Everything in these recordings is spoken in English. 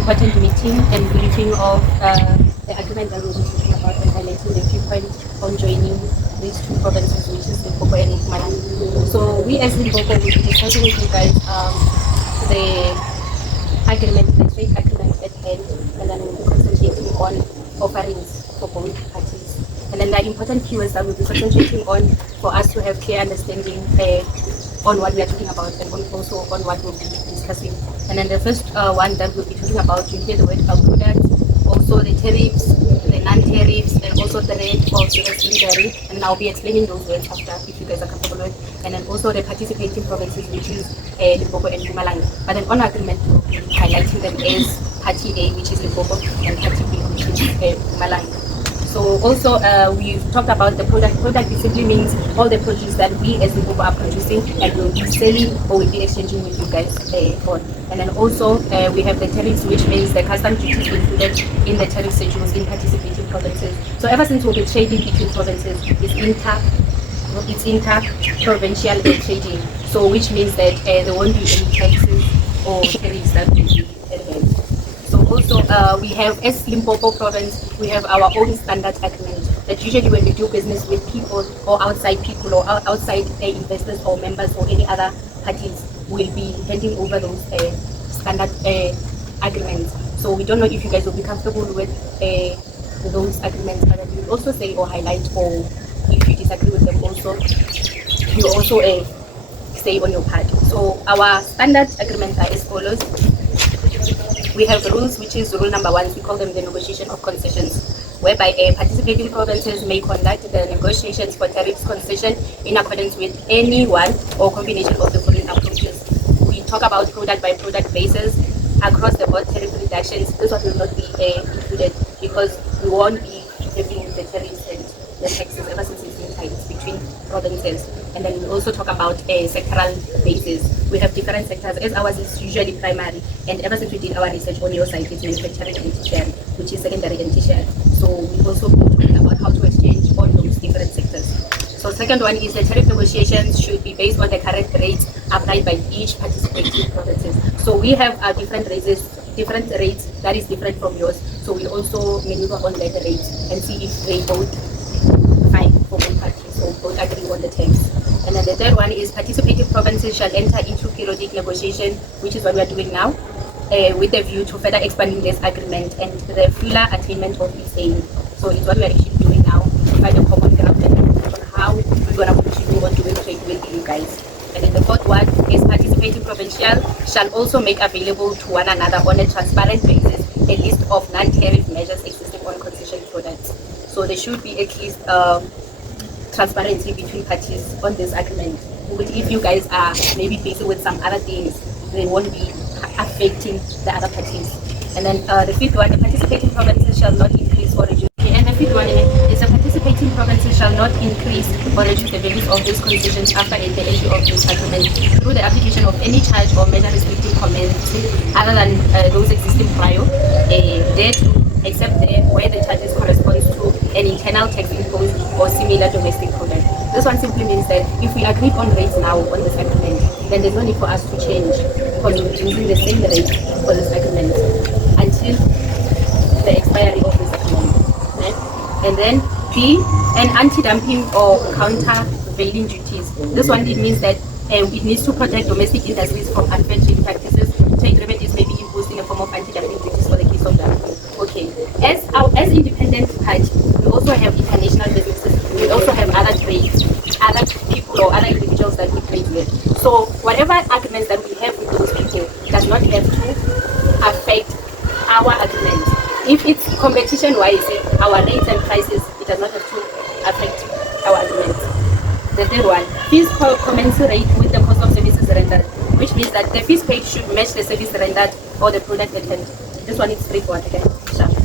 important meeting and briefing of the agreement that we'll be talking about and highlighting the key points on joining these two provinces, which is Limpopo and Mpumalanga. So we as Limpopo will be discussing with you guys the agreement, the trade agreement at hand, and then we'll be concentrating on offerings for both parties. And then the important keywords that we'll be concentrating on for us to have clear understanding on what we are talking about and also on what we'll be discussing. And then the first one that we'll be talking about, you hear the word product, also the tariffs, the non-tariffs, and also the rate of US injury. And I'll be explaining those words after if you guys are comfortable with. And then also the participating provinces, which is Limpopo and Mpumalanga. But then on agreement, we'll be highlighting them as Party A, which is Limpopo, and Party B, which is Mpumalanga. So also we've talked about the product. Product simply means all the produce that we as Limpopo are producing and will be selling or will be exchanging with you guys on. And then also we have the tariffs, which means the custom duties included in the tariff schedules in participating provinces. So ever since we'll be trading between provinces, it's inter-provincial trading. So which means that there won't be any taxes or tariffs that will be added. So also we have, as Limpopo province, we have our own standard agreement that usually when we do business with people or outside people or outside investors or members or any other parties, we'll be handing over those standard agreements. So we don't know if you guys will be comfortable with those agreements, but we will also say or highlight, or if you disagree with them also, you also say on your part. So our standard agreements are as follows. We have rules, which is rule number 1. We call them the negotiation of concessions, whereby participating provinces may conduct the negotiations for tariffs concession in accordance with any one or combination of the following approaches. We talk about product by product basis, across the board tariff reductions. This one will not be included because we won't be having the tariffs and the taxes ever since it's been tight between provinces. And then we also talk about a sectoral basis. We have different sectors, as ours is usually primary, and ever since we did our research on your side, it's manufacturing and tertiary, which is secondary and tertiary. So we also talking about how to exchange on those different sectors. So second one is the tariff negotiations should be based on the current rates applied by each participating provinces. So we have different rates that is different from yours. So we'll also maneuver on that rate and see if they both fine for both parties, so both agree on the terms. And then the third one is participating provinces shall enter into periodic negotiation, which is what we are doing now, with the view to further expanding this agreement and the fuller attainment of its aim. So it's what we are actually doing now, to find a common ground on how we're going to continue on doing trade with you guys. And then the fourth one is participating provincial shall also make available to one another on a transparent basis a list of non-tariff measures existing on concession products. So there should be at least transparency between parties on this agreement. But if you guys are maybe busy with some other things, they won't be affecting the other parties. And then the fifth one, the participating provinces shall not increase or reduce. And the fifth one is the participating provinces shall not increase or reduce the values of these concessions after the entry of this agreement through the application of any charge or measure restricting comments other than those existing prior, thereto, except where the charges corresponds to an internal tax imposed or similar domestic product. This one simply means that if we agree on rates now on this agreement, then there's no need for us to change because we're using the same rate for this agreement until the expiry of this agreement. Right? And then B, an anti-dumping or countervailing duties. This one, it means that it needs to protect domestic industries from unfair trade practices. Trade remedies may be imposed in the form of anti-dumping duties for the case of dumping. Okay, as independent party, we also have international businesses. We also have other trades, other people or other individuals that we trade with. So whatever agreements that we have with those people does not have to affect our agreement. If it's competition-wise, our rates and prices, it does not have to affect our agreement. The third one, fees commensurate with the cost of services rendered, which means that the fees paid should match the service rendered or the product at hand. This one is straightforward again.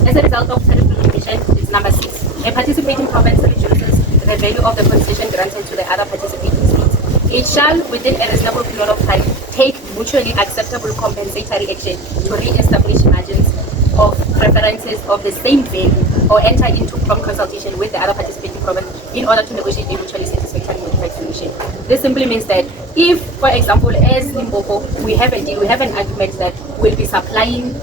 As a result of tariff limitation, it's number 6. A participating province reduces the value of the concession granted to the other participating states. It shall, within a reasonable period of time, take mutually acceptable compensatory action to re-establish margins of preferences of the same value or enter into prompt consultation with the other participating province in order to negotiate a mutually satisfactory modified solution. This simply means that if, for example, as Limpopo, we have a deal, we have an agreement that we'll be supplying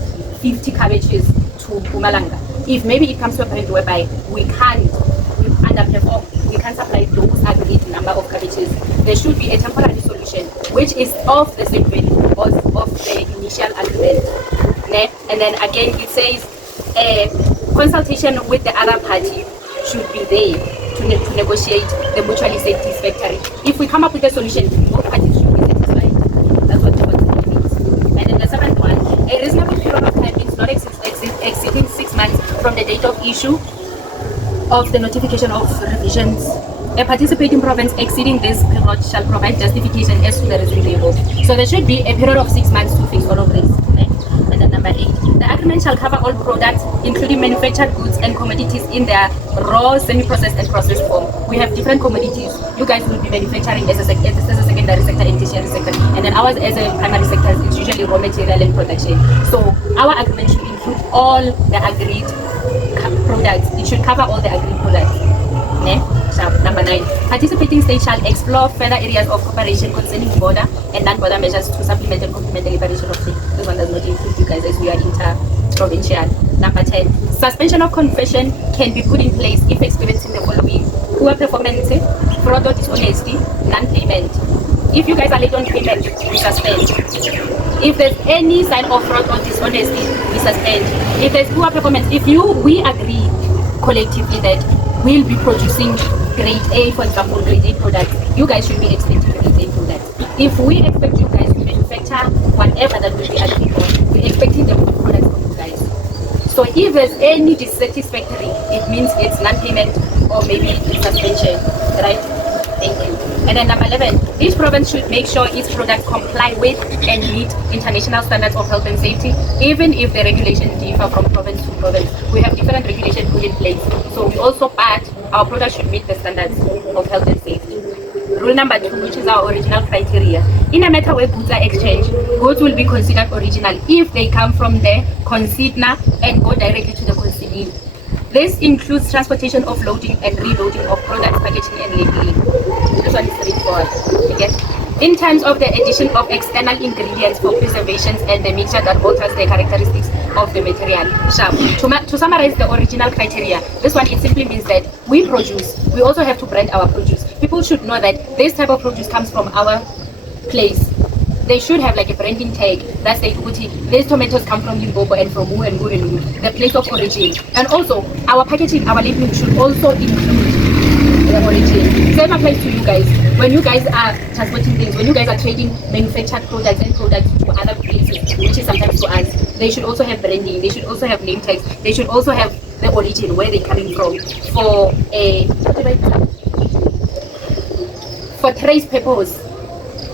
50 cabbages to Mpumalanga. If maybe it comes to a point whereby we underperform, we can't supply those agreed number of cabbages, there should be a temporary solution which is of the same value of the initial agreement. And then again it says consultation with the other party should be there to negotiate the mutually satisfactory. If we come up with a solution, both parties should be satisfied. That's what it means. And then the seventh one, a reasonable period of time means not exceeding 6 months from the date of issue of the notification of revisions. A participating province exceeding this period shall provide justification as to the reason thereof. So there should be a period of 6 months to fix all of this. And then number 8, the agreement shall cover all products, including manufactured goods and commodities in their raw, semi-processed, and processed form. We have different commodities. You guys will be manufacturing as a secondary sector and tertiary sector, and then ours as a primary sector is usually raw material and production. So our agreement should include all the agreed products. It should cover all the agreed products. Number 9, participating states shall explore further areas of cooperation concerning border and non-border measures to supplement and complement the liberation of trade. This one does not include you guys as we are inter-provincial. Number 10, suspension of confession can be put in place if experiencing the following: poor performance, fraud or dishonesty, non-payment. If you guys are late on payment, we suspend. If there's any sign of fraud or dishonesty, we suspend. If there's poor performance, we agree collectively that we'll be producing grade A, for example, grade A products, you guys should be expecting grade A products. If we expect you guys to manufacture whatever that will be agreed on, we're expecting the products from you guys. So if there's any dissatisfactory, it means it's non-payment or maybe it's suspension, right? Thank you. And then number 11, each province should make sure its products comply with and meet international standards of health and safety, even if the regulations differ from province to province. We have different regulations put in place. So we also our products should meet the standards of health and safety. Rule number 2, which is our original criteria. In a matter where goods are exchanged, goods will be considered original if they come from the consignor and go directly to the consignee. This includes transportation, offloading, and reloading of products, packaging, and labeling. This one is straightforward. Again, in terms of the addition of external ingredients for preservations and the mixture that alters the characteristics of the material. To summarize the original criteria, this one, it simply means that we also have to brand our produce. People should know that this type of produce comes from our place. They should have like a branding tag that says, these tomatoes come from Limpopo and from who and who and who, the place of origin. And also, our packaging, our labeling should also include the origin. Same applies to you guys. When you guys are transporting things, when you guys are trading manufactured products and products to other places, which is sometimes to us, they should also have branding, they should also have name tags, they should also have the origin, where they're coming from, for trace purpose,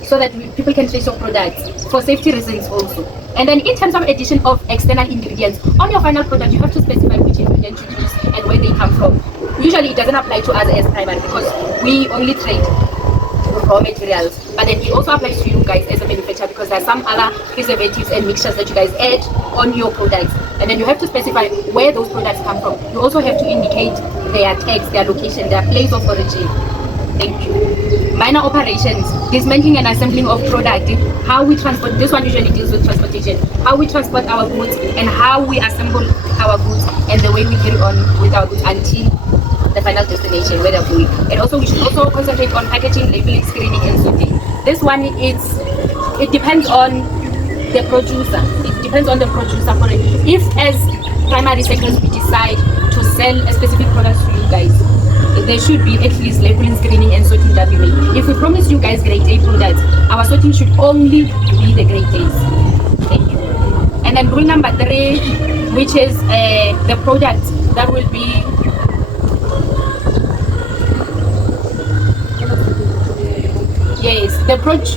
so that people can trace your products, for safety reasons also. And then in terms of addition of external ingredients, on your final product, you have to specify which ingredient you use and where they come from. Usually it doesn't apply to us as primary because we only trade raw materials, but then it also applies to you guys as a manufacturer because there are some other preservatives and mixtures that you guys add on your products, and then you have to specify where those products come from. You also have to indicate their tags, their location, their place of origin. Thank you. Minor operations, dismantling and assembling of product, how we transport, this one usually deals with transportation, how we transport our goods and how we assemble our goods and the way we carry on with our goods until the final destination, where they're going. And also we should also concentrate on packaging, labeling, screening, and sorting. This one, it depends on the producer. It depends on the producer for it. If as primary sectors we decide to sell a specific product to you guys, there should be at least labeling, screening, and sorting that we make. If we promise you guys grade A products, our sorting should only be the grade A's. Thank you. And then rule number 3, which is the product that will be the approach.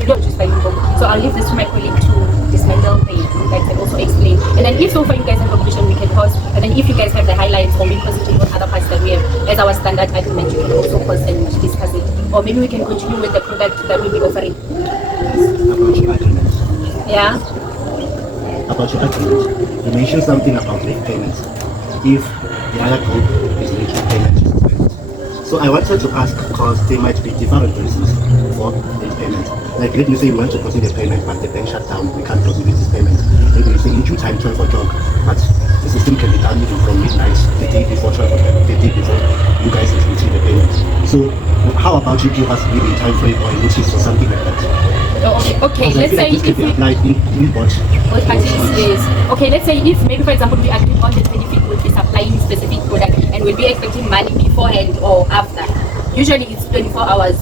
So I'll leave this to my colleague to dismantle the products and also explain. And then if so far you guys have a question, we can pause. And then if you guys have the highlights or we concentrate on other parts that we have as our standard argument, you can also pause and discuss it. Or maybe we can continue with the product that we'll be offering. About your argument. Yeah. About your argument, you mentioned something about late payments. If the other group is making payment, so I wanted to ask, because there might be different reasons for the payment. Like let me say we want to proceed the payment, but the bank shut down, we can't proceed with this payment. Maybe we say in due time, 12 o'clock, could you give us maybe a time frame or a notice or something like that? Okay. Because I Let's feel say like this can if be we applied in both parties is okay. Let's say if maybe for example we agree on the 25th will be supplying specific product and we'll be expecting money beforehand or after. Usually it's 24 hours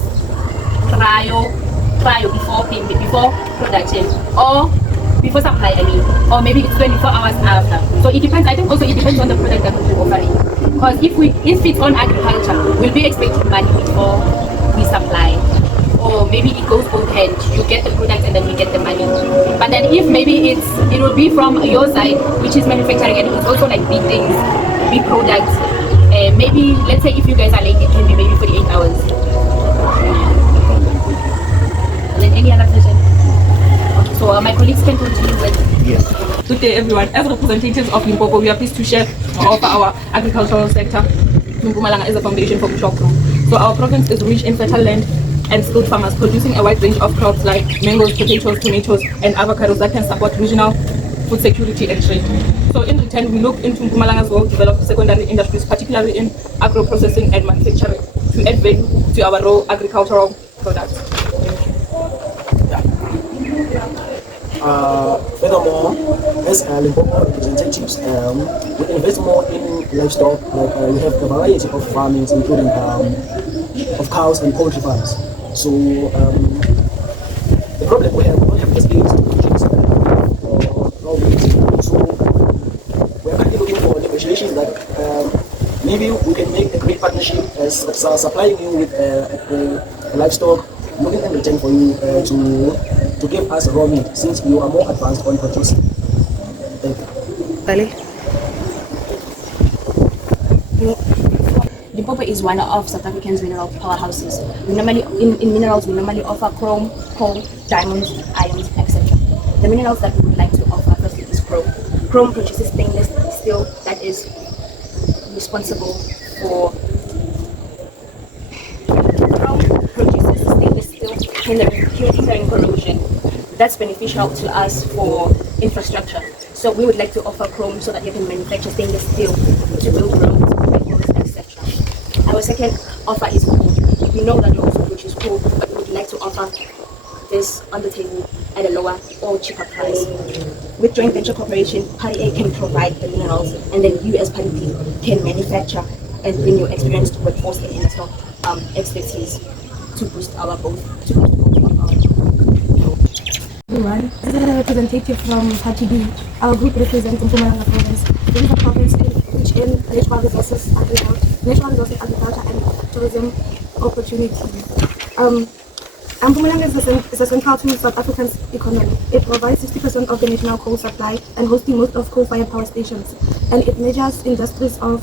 prior before payment, before production, or before supply, I mean, or maybe it's 24 hours after. So it depends. I think also it depends on the product that we're offering. Because if it's on agriculture, we'll be expecting money before we supply. Or maybe it goes both hands. You get the product and then we get the money. But then if maybe it will be from your side, which is manufacturing, and it's also like big things, big products. Maybe let's say if you guys are late, it can be maybe 48 hours. And then any other question? Okay, so my colleagues can continue with. Yes. Good day, everyone. As representatives of Limpopo, we are pleased to share or offer our agricultural sector. Mpumalanga is a foundation for crop growth. So our province is rich in fertile land and skilled farmers producing a wide range of crops like mangoes, potatoes, tomatoes, and avocados that can support regional food security and trade. So in return, we look into Mpumalanga's well-developed secondary industries, particularly in agro-processing and manufacturing, to add value to our raw agricultural products. Furthermore, as Limpopo representatives, we invest more in livestock. Like we have a variety of farmings, including of cows and poultry farms. So the problem we don't have the space to produce raw meat. So we're currently looking for negotiations that maybe we can make a great partnership as supplying you with livestock, looking in return for you to give us raw meat, since you are more advanced on producing. Thank you. Limpopo is one of South Africa's mineral powerhouses. We normally, in minerals, we normally offer chrome, coal, diamonds, irons, etc. The minerals that we would like to offer firstly is chrome. Chrome produces stainless steel that is responsible for hindering corrosion. That's beneficial to us for infrastructure. So we would like to offer chrome so that you can manufacture stainless steel to build roads, etc. Our second offer is coal. We know that you also produce coal, but we would like to offer this on the table at a lower or cheaper price. With joint venture cooperation, Party A can provide the minerals, and then you as Party B can manufacture and bring your experienced workforce and industrial expertise to boost our both. Everyone, this is a representative from Party B. Our group represents Mpumalanga province. This is a province rich in natural resources, agriculture, and tourism opportunities. Mpumalanga is essential to South Africa's economy. It provides 60% of the national coal supply and hosting most of coal-fired power stations. And it measures industries of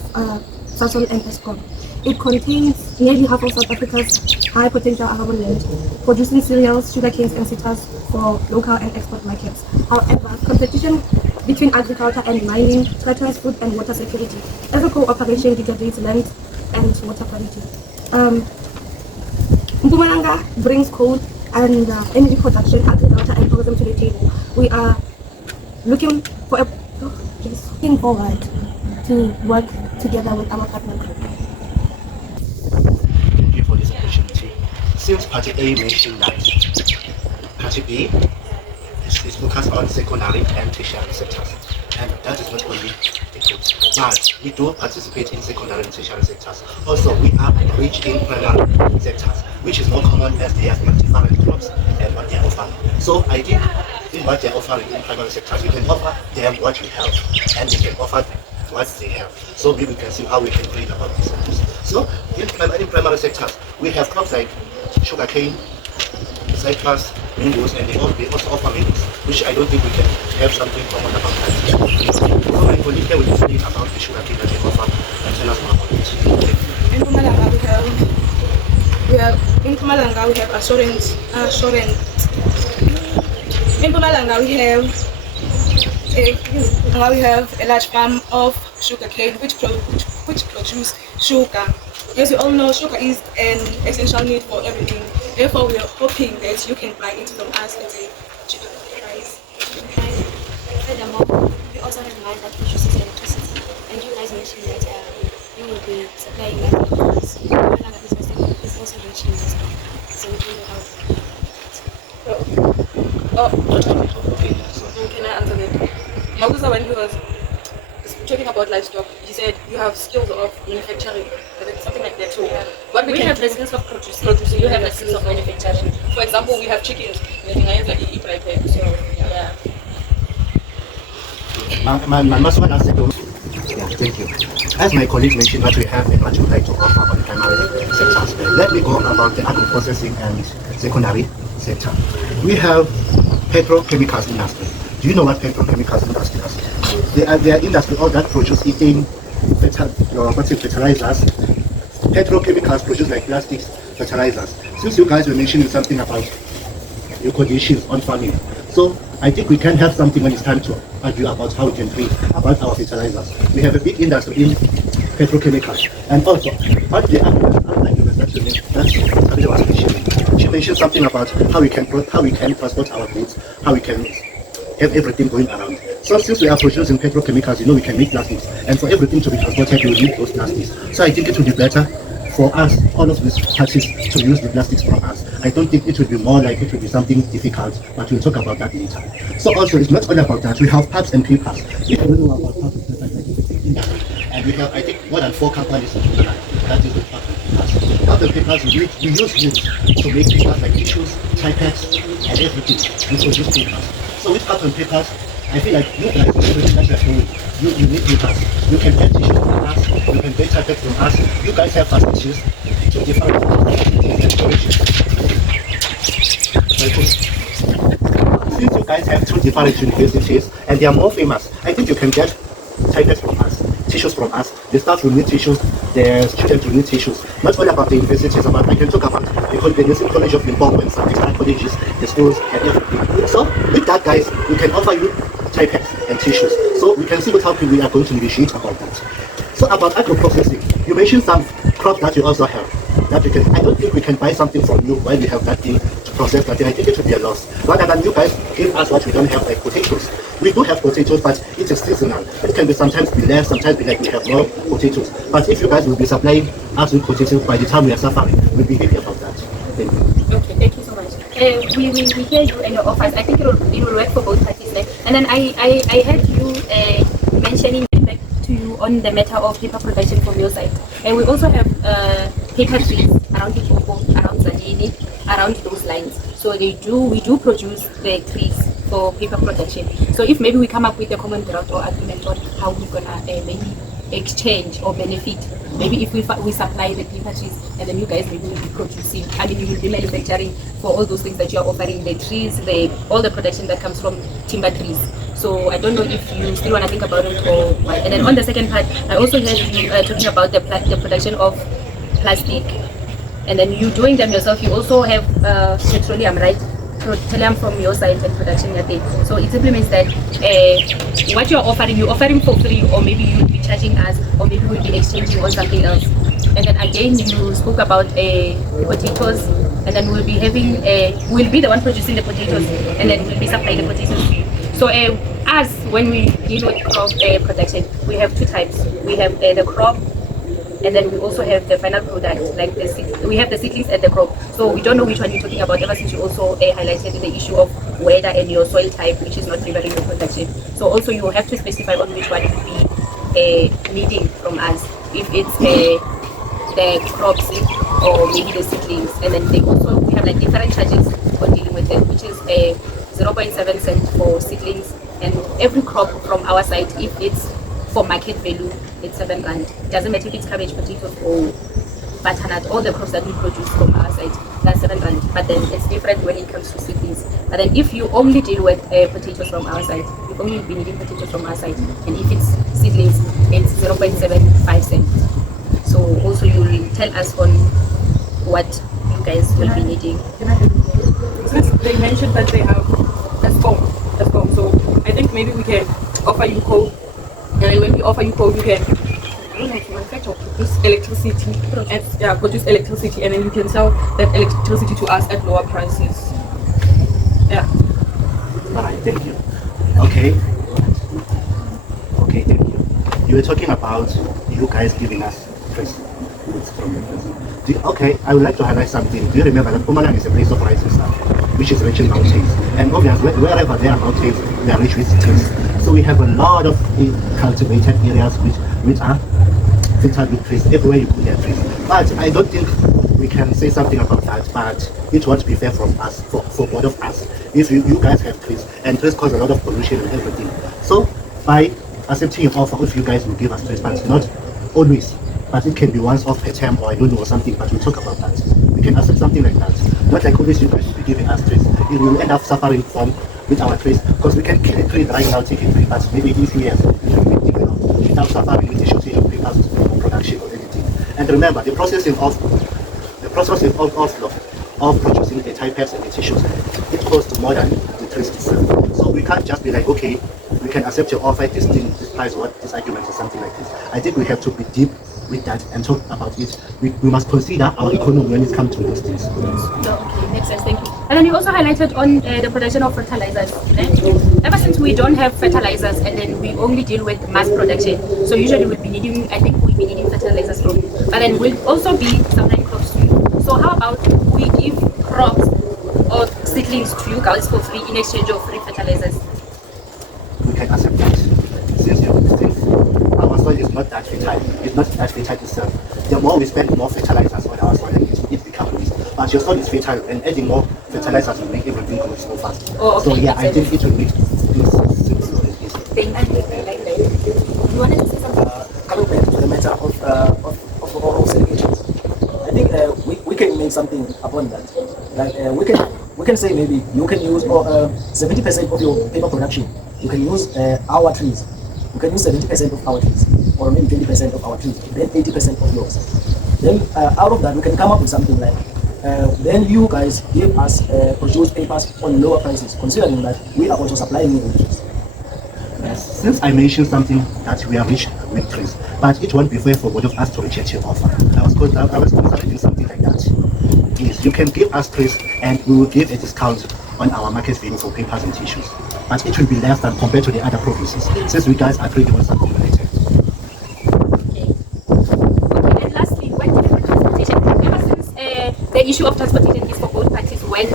Sasol and Eskom. It contains nearly half of South Africa's high potential arable land, producing cereals, sugarcanes, and citrus for local and export markets. However, competition between agriculture and mining threatens food and water security. As a cooperation degrades land and water quality. Mpumalanga brings coal and energy production, agriculture, and tourism to the table. We are looking forward to work together with our partner group. Thank you for this opportunity. Since Party A mentioned that Party B is focused on secondary and tertiary sectors, and that is not only the case, but we do participate in secondary and tertiary sectors. Also, we are rich in primary sectors, which is more common as they have different crops and what they offer. So I think in what they're offering in primary sectors, we can offer them what we have, and they can offer what they have. So maybe we can see how we can bring about these sectors. So in primary sectors, we have crops like sugarcane, citrus, mangoes, and they also offer mangoes, which I don't think we can have something common about that. So my colleague here will explain about the sugarcane that they offer and tell us more about it. In Mpumalanga we have assurance. In Mpumalanga we have a large farm of sugarcane which produce sugar. As you all know, sugar is an essential need for everything. Therefore, we are hoping that you can buy it from us at a cheaper price. Furthermore, we also have land that produces electricity, and you guys mentioned that you will be supplying that to us. Mpumalanga is also rich production and stuff. So we really help. Okay, so Can I answer that? Magusa, when he was talking about livestock, he said you have skills of manufacturing, something like that. So what we can have do, the skills of producing. you have the skills of manufacturing. For example, we have chickens. We have like eat right there. So yeah. yeah, thank you. As my colleagues mentioned that we have a much would like to offer on the primary sectors, let me go about the agro-processing and secondary sector. We have petrochemicals industry. Do you know what petrochemicals industry is? They are industry all that produce eating, fertilizers. Petrochemicals produce like plastics, fertilizers. Since you guys were mentioning something about your conditions on farming, so I think we can have something when it's time to argue about how we can treat about our fertilizers. We have a big industry in petrochemicals, and also what the she mentioned something about how we can transport our goods, how we can have everything going around. So since we are producing petrochemicals, we can make plastics, and for everything to be transported, we need those plastics. So I think it would be better for us, all of these parties, to use the plastics from us. I don't think it would be more like it would be something difficult, but we'll talk about that later. So also, it's not all about that. We have pulps and papers. We don't know about pulp and papers, like it's a big industry. And we have, I think, more than 4 companies in Mpumalanga that is with pulp and papers. Pulp and papers, we use wood to make papers like tissues, typettes, and everything. We produce papers. So with pulp and papers, I feel like you guys, everything that you're doing, you need papers. You can get tissues from us, you can get typettes from us. You guys have facilities to different since you guys have 2 different universities and they are more famous, I think you can get typettes from us, tissues from us. The staff will need tissues, the students will need tissues. Not only about the universities, but I can talk about the Nursing College of Limpopo and some extra colleges, the schools, and everything. So with that, guys, we can offer you typettes and tissues. So we can see how we are going to negotiate about that. So about agro-processing, you mentioned some crops that you also have. That we can, I don't think we can buy something from you while we have that thing to process that thing. I think it would be a loss. Rather than you guys give us what we don't have, like potatoes. We do have potatoes, but it is seasonal. It can be sometimes be less, sometimes be like we have more potatoes. But if you guys will be supplying us with potatoes by the time we are suffering, we'll be happy about that. Thank you. Okay, thank you so much. We hear you and your offers. I think it will work for both parties. And then I heard you mentioning back to you on the matter of paper production from your side. And we also have paper trees around Limpopo, around Zanini, around those lines. So we do produce the trees for paper production. So if maybe we come up with a common ground or agreement on how we're gonna maybe exchange or benefit. Maybe if we supply the paper trees and then you guys maybe will be producing, you will be manufacturing for all those things that you are offering, the trees, all the production that comes from timber trees. So I don't know if you still want to think about it or what. And then on the second part, I also heard you talking about the production of plastic, and then you doing them yourself. You also have petroleum, right? Petroleum from your side and production your thing. So it simply means that what you're offering for free, or maybe you'll be charging us, or maybe we'll be exchanging on something else. And then again, you spoke about the potatoes, and then we'll be the one producing the potatoes, and then we'll be supplying the potatoes. So us, when we deal with crop production, we have 2 types. We have the crop, and then we also have the final product, like we have the seedlings and the crop. So we don't know which one you're talking about, ever since you also highlighted the issue of weather and your soil type, which is not favoring the production. So also you have to specify on which one you'll be needing from us, if it's the crop seed or maybe the seedlings. And then we have like different charges for dealing with them, which is 0.7 cents for seedlings, and every crop from our side, if it's for market value, it's 7 rand. It doesn't matter if it's cabbage, potatoes, or butternut. All the crops that we produce from our side, that's 7 rand. But then it's different when it comes to seedlings. But then if you only deal with potatoes from our side, you only be needing potatoes from our side. And if it's seedlings, it's 0.75 cents. So also you will tell us on what you guys will be needing. Since they mentioned that they have a phone. So I think maybe we can offer you coal, and then when we offer you coal, you can manufacture, produce electricity, and then you can sell that electricity to us at lower prices. Yeah. Alright, thank you. Okay, thank you. You were talking about you guys giving us first goods from the trees. Okay, I would like to highlight something. Do you remember that Mpumalanga is a place of rising sun, which is rich in mountains? And obviously, wherever there are mountains, they are rich with trees. So we have a lot of cultivated areas which are filtered with trees. Everywhere you put there are trees. But I don't think we can say something about that. But it won't be fair from us, for both of us, if you guys have trees, and trees cause a lot of pollution and everything. So by accepting an offer, if you guys will give us trees, but not always, but it can be once off per term, or I don't know, or something, but we'll talk about that. We can accept something like that. Not like always you guys should be giving us trees. We will end up suffering from with our trees, because we can kill a tree right now, take a tree, but maybe in 2 years it will be developed without suffering with the shortage of papers or production or anything. And remember, the process of producing the tie packs and the tissues, it costs more than the trees itself. So we can't just be like, okay, we can accept your offer, this thing, this price, what this argument or something like this. I think we have to be deep with that and talk about it. We must consider our economy when it comes to those things. Okay, makes sense, thank you. And then you also highlighted on the production of fertilizers. Ever since we don't have fertilizers, and then we only deal with mass production, so usually we'll be needing, I think we'll be needing fertilizers from you, but then we'll also be supplying crops to you. So how about we give crops or seedlings to you guys for free in exchange of free fertilizers? We can accept that. Since our soil is not that fertile, it's not that fertile itself, the more we spend more fertilizers on our soil, it becomes waste. But your soil is fertile, and adding more fertilizers will make everything go so fast. Oh, okay. So yeah, I think it will make things simple and easy. Thank you. You wanted to say something? Coming back to the matter of segregations, I think we can make something upon that. Like we can say maybe you can use 70% of your paper production. You can use our trees. You can use 70% of our trees, or maybe 20% of our trees, then 80% of yours. Then out of that, we can come up with something like, then you guys give us produce papers on lower prices, considering that we are also supplying you with trees. Yes. Since I mentioned something that we are rich with trees, but it won't be fair for both of us to reject your offer. I was considering something like that. Yes, you can give us trees, and we will give a discount on our market value for papers and tissues. But it will be less than compared to the other provinces, since we guys agreed on something related. Okay. Okay, and lastly, when dealing with transportation, ever since the issue of transportation is for both parties when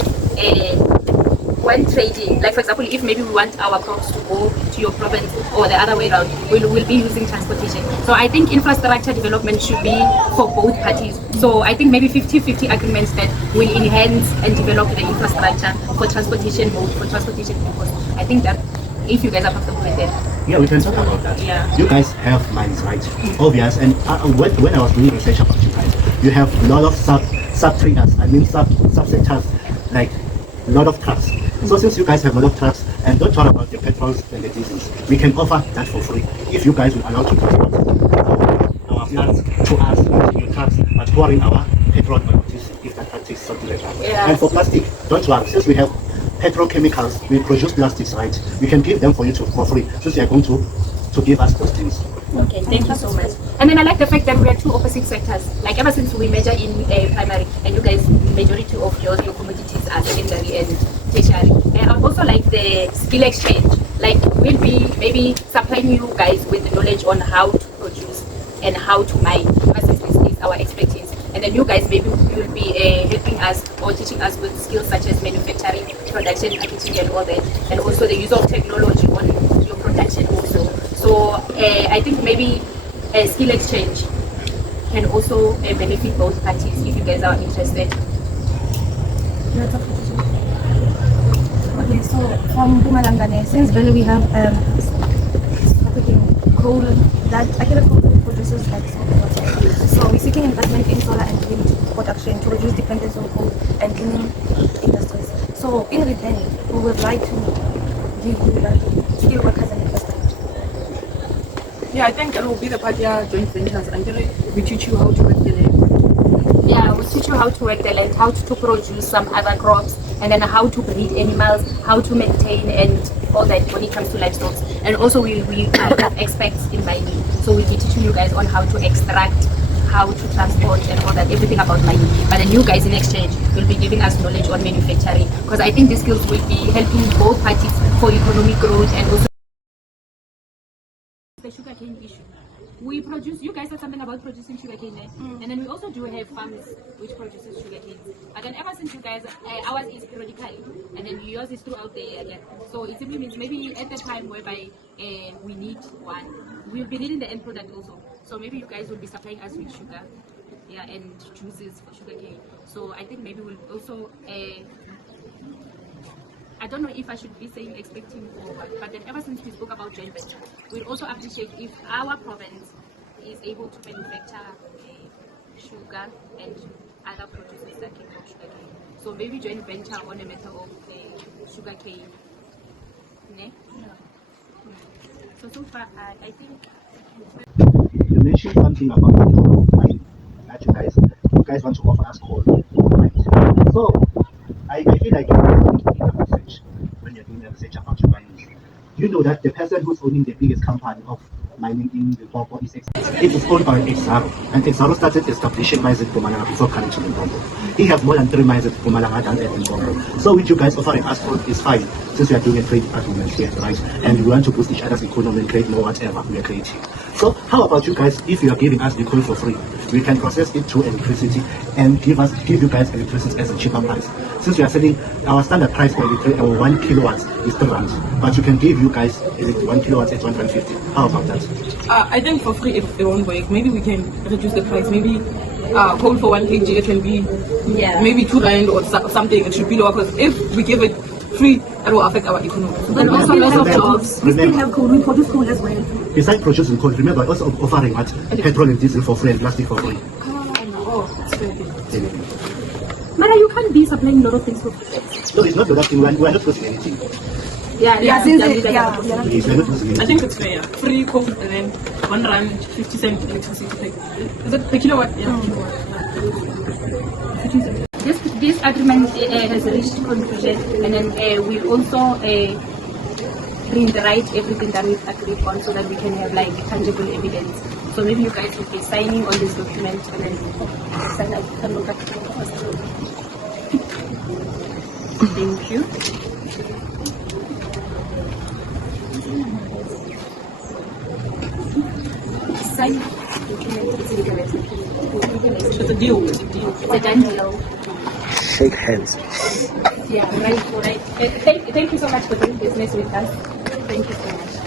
trading, like for example, if maybe we want our crops to go to your province or the other way around, we'll be using transportation. So I think infrastructure development should be for both parties. So I think maybe 50-50 agreements that will enhance and develop the infrastructure for transportation mode, for transportation purpose. I think that if you guys are comfortable with that. Yeah, we can talk about that. Yeah. You guys have minds, right? Obvious. And when I was doing research about you guys, you have a lot of sub traders. I mean sub sectors, like a lot of trucks. So since you guys have a lot of trucks, and don't talk about the petrols and the diesels, we can offer that for free if you guys will allow to transport our plants to us using your trucks, but pouring our petrol on diesel, if that takes something like that. Yeah. And for plastic, don't worry, since we have petrochemicals, we produce plastics, right? We can give them for you for free, since you are going to give us those things. Okay, thank you so much. And then I like the fact that we are two opposite sectors. Like ever since we major in primary, and you guys, majority of your commodities are secondary and tertiary. And I also like the skill exchange. Like we'll be maybe supplying you guys with the knowledge on how to produce and how to mine. Ever since this is our expertise. And then you guys maybe will be helping us or teaching us with skills such as manufacturing, production, packaging, and all that. And also the use of technology on your production also. So I think maybe a skill exchange can also benefit both parties if you guys are interested. Okay, so from Mpumalanga, since really we have coal that Akira coal produces like so we're seeking investment in solar and wind production to reduce dependence on coal and cleaning industries. So in return, we would like to give you like skilled workers and investment. Yeah, I think it will be the part joint ventures until we teach you how to work the land. Yeah, we'll teach you how to work the land, how to produce some other crops, and then how to breed animals, how to maintain and all that when it comes to livestock. And also we have experts in mining, so we'll be teaching you guys on how to extract, how to transport and all that, everything about mining. But then you guys in exchange will be giving us knowledge on manufacturing, because I think these skills will be helping both parties for economic growth and also the sugarcane issue. we produce, you guys said something about producing sugarcane there. And then we also do have farms which produces sugarcane. But then ever since you guys, ours is periodically, and then yours is throughout the year. Yeah. So it simply means maybe at the time whereby we need one, we'll be needing the end product also. So maybe you guys will be supplying us with sugar, yeah, and juices for sugarcane. So I think maybe we'll also, I don't know if I should be saying expecting or what, but then ever since we spoke about joint venture, we'll also appreciate if our province is able to manufacture sugar and other producers that came from sugarcane. So maybe joint venture on a matter of sugarcane. Ne? So far, I think. You mentioned something about mining that you guys want to offer us coal. Right? So I feel like you're doing a research when you're doing a research about your mines. You know that the person who's owning the biggest company of mining in Limpopo is it is owned by Exaro, and Exaro started establishing mines in Mpumalanga before coming to Limpopo. He has more than 3 mines at Mpumalanga than at Limpopo. So with you guys offering us coal is fine, since we are doing a trade agreement here, right? And we want to boost each other's economy and create more whatever we are creating. So how about you guys, if you are giving us the coal for free, we can process it through electricity and give you guys electricity as a cheaper price. Since we are selling our standard price for 1 kilowatts is 3 rand, but you can give you guys 1 kilowatts at 150. How about that? I think for free it won't work. Maybe we can reduce the price. Maybe coal for 1 kg it can be maybe 2 rand or something. It should be lower because if we give it free, it will affect our economy. But also lots of jobs. We still have coal. We produce coal as well. Besides producing coal, remember also offering what? Petrol and diesel for free and plastic for free. It's very good. Mara, you can't be supplying a lot of things for free. No, it's not producing. We are not losing anything. Since Please, we are not losing I anything. think it's fair. Yeah. Free coal and then 1 rand 50 cent electricity. Is it per kilowatt? Yeah. This agreement has reached conclusion, and then we'll also rewrite everything that we've agreed on so that we can have like tangible evidence. So maybe you guys will be signing on this document and then sign up and look at it. Thank you. Sign document. It's a deal. It's a deal. It's a done deal. Shake hands. Yeah, right. Thank you so much for doing business with us. Thank you so much.